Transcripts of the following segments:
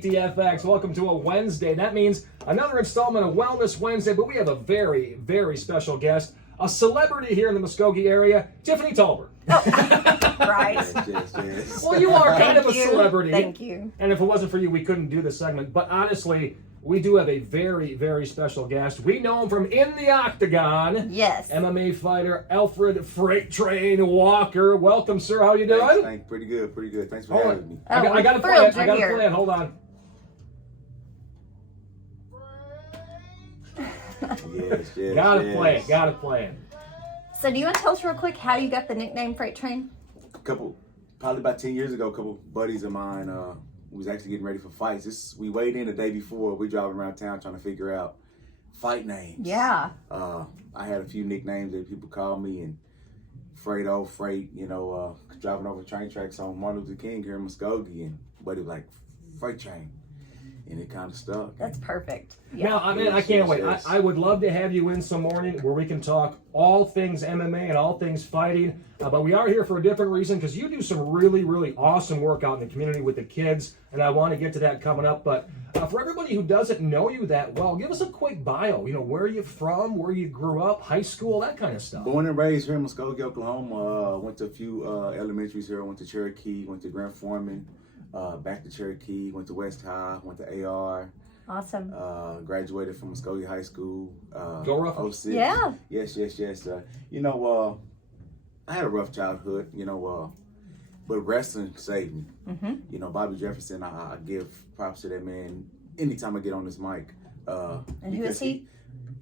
KTFX, welcome to a Wednesday. That means another installment of Wellness Wednesday, but we have a very, very special guest, a celebrity here in the Muskogee area, Tiffany Tolbert. Right. Yes. Well, you are kind of a celebrity. Thank you. And if it wasn't for you, we couldn't do this segment. But honestly, we do have a very, very special guest. We know him from In the Octagon. Yes. MMA fighter Alfred Freight Train Walker. Welcome, sir. How you doing? Thanks. Pretty good. Thanks for Hold having on. me. I got a thrilled plan. you're here. Hold on. Yes. Got a plan. So do you want to tell us real quick how you got the nickname Freight Train? Probably about 10 years ago, a couple buddies of mine was actually getting ready for fights. We weighed in the day before. We're driving around town trying to figure out fight names. Yeah. I had a few nicknames that people called me, and Freight, driving over train tracks on Martin Luther King here in Muskogee, and buddy was like, Freight Train. And it kind of stuck. That's perfect. Yeah. Now, I can't wait. Yes. I would love to have you in some morning where we can talk all things MMA and all things fighting. But we are here for a different reason because you do some really, really awesome work out in the community with the kids. And I want to get to that coming up. But for everybody who doesn't know you that well, give us a quick bio. You know, where are you from, where you grew up, high school, that kind of stuff. Born and raised here in Muskogee, Oklahoma. Went to a few elementaries here. Went to Cherokee, went to Grand Foreman. Back to Cherokee, went to West High, went to AR. Awesome. Graduated from Muskogee High School. Go Ruffles. 06. Yeah. Yes. I had a rough childhood, but wrestling saved me. Mm-hmm. Bobby Jefferson, I give props to that man anytime I get on this mic. And who is he?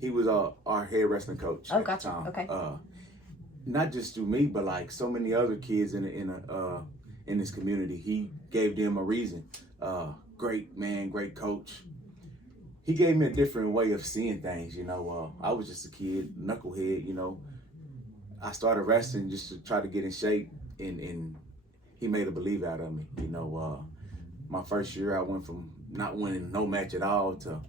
He was our head wrestling coach Oh, at gotcha. the time. Okay. Not just through me, but like so many other kids in this community. He gave them a reason. Great man, great coach. He gave me a different way of seeing things, I was just a kid, knucklehead, I started wrestling just to try to get in shape, and he made a believe out of me. My first year I went from not winning no match at all to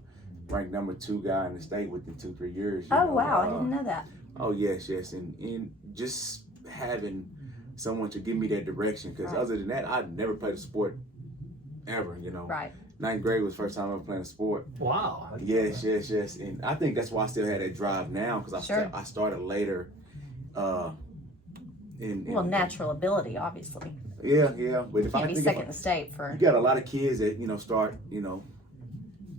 ranked number 2 guy in the state within 2-3 years. Wow, I didn't know that. Oh yes, and just having someone to give me that direction, because Right. other than that, I'd never played a sport ever, Right. 9th grade was the first time I was playing a sport. Wow. Yes, and I think that's why I still had that drive now, because Sure. I started later. Natural ability, obviously. Yeah, but if I Can't be think second in the state for. you got a lot of kids that start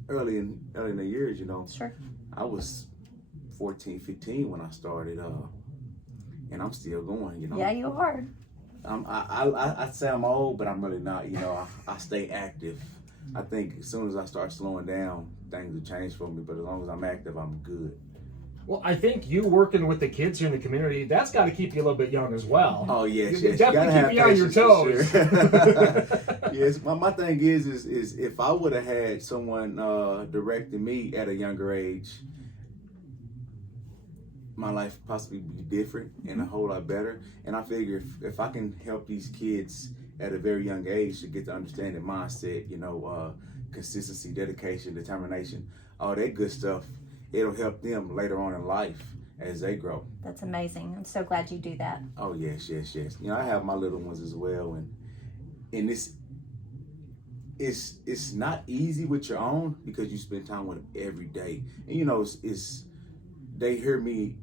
early in their years. Sure. I was 14, 15 when I started, and I'm still going. Yeah, you are. I'd say I'm old, but I'm really not. I stay active. I think as soon as I start slowing down, things will change for me. But as long as I'm active, I'm good. Well, I think you working with the kids here in the community, that's got to keep you a little bit young as well. Oh yes. Definitely keep you on your toes. Sure. Yes, my thing is if I would have had someone directing me at a younger age, my life possibly be different and a whole lot better. And I figure if I can help these kids at a very young age to get to understand the mindset, consistency, dedication, determination, all that good stuff, it'll help them later on in life as they grow. That's amazing. I'm so glad you do that. Oh yes. I have my little ones as well, and it's not easy with your own because you spend time with them every day, and it's they hear me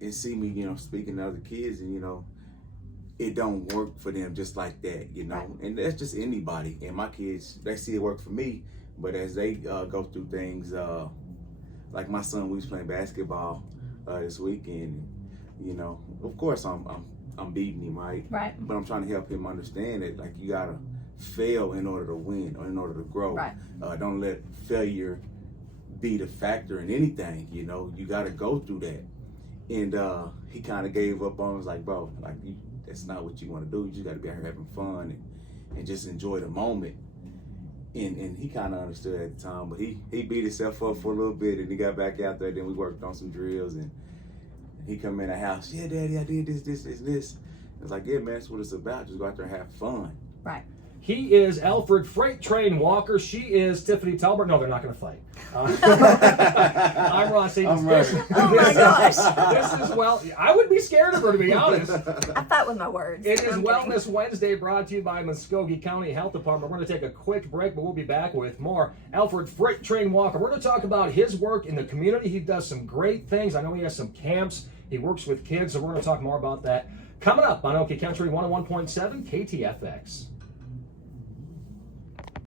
and see me, speaking to other kids, and it don't work for them just like that, Right. And that's just anybody. And my kids, they see it work for me, but as they go through things, like my son, we was playing basketball this weekend. Of course I'm beating him, right? Right. But I'm trying to help him understand that like you gotta fail in order to win or in order to grow. Right. Don't let failure be the factor in anything. You gotta go through that. And he kind of gave up on. Was like, bro, like that's not what you want to do. You just gotta be out here having fun and just enjoy the moment. And he kind of understood at the time, but he beat himself up for a little bit, and he got back out there. Then we worked on some drills, and he come in the house. Yeah, Daddy, I did this. It's like, yeah, man, that's what it's about. Just go out there and have fun. Right. He is Alfred Freight Train Walker. She is Tiffany Tolbert. No, they're not going to fight. I'm Ross Evans. I'm ready. Oh my gosh. This is, well, I would be scared of her, to be honest. I fight with my words. It is I'm Wellness kidding. Wednesday, brought to you by Muskogee County Health Department. We're going to take a quick break, but we'll be back with more. Alfred Freight Train Walker. We're going to talk about his work in the community. He does some great things. I know he has some camps. He works with kids, so we're going to talk more about that coming up on Okie Country 101.7 KTFX.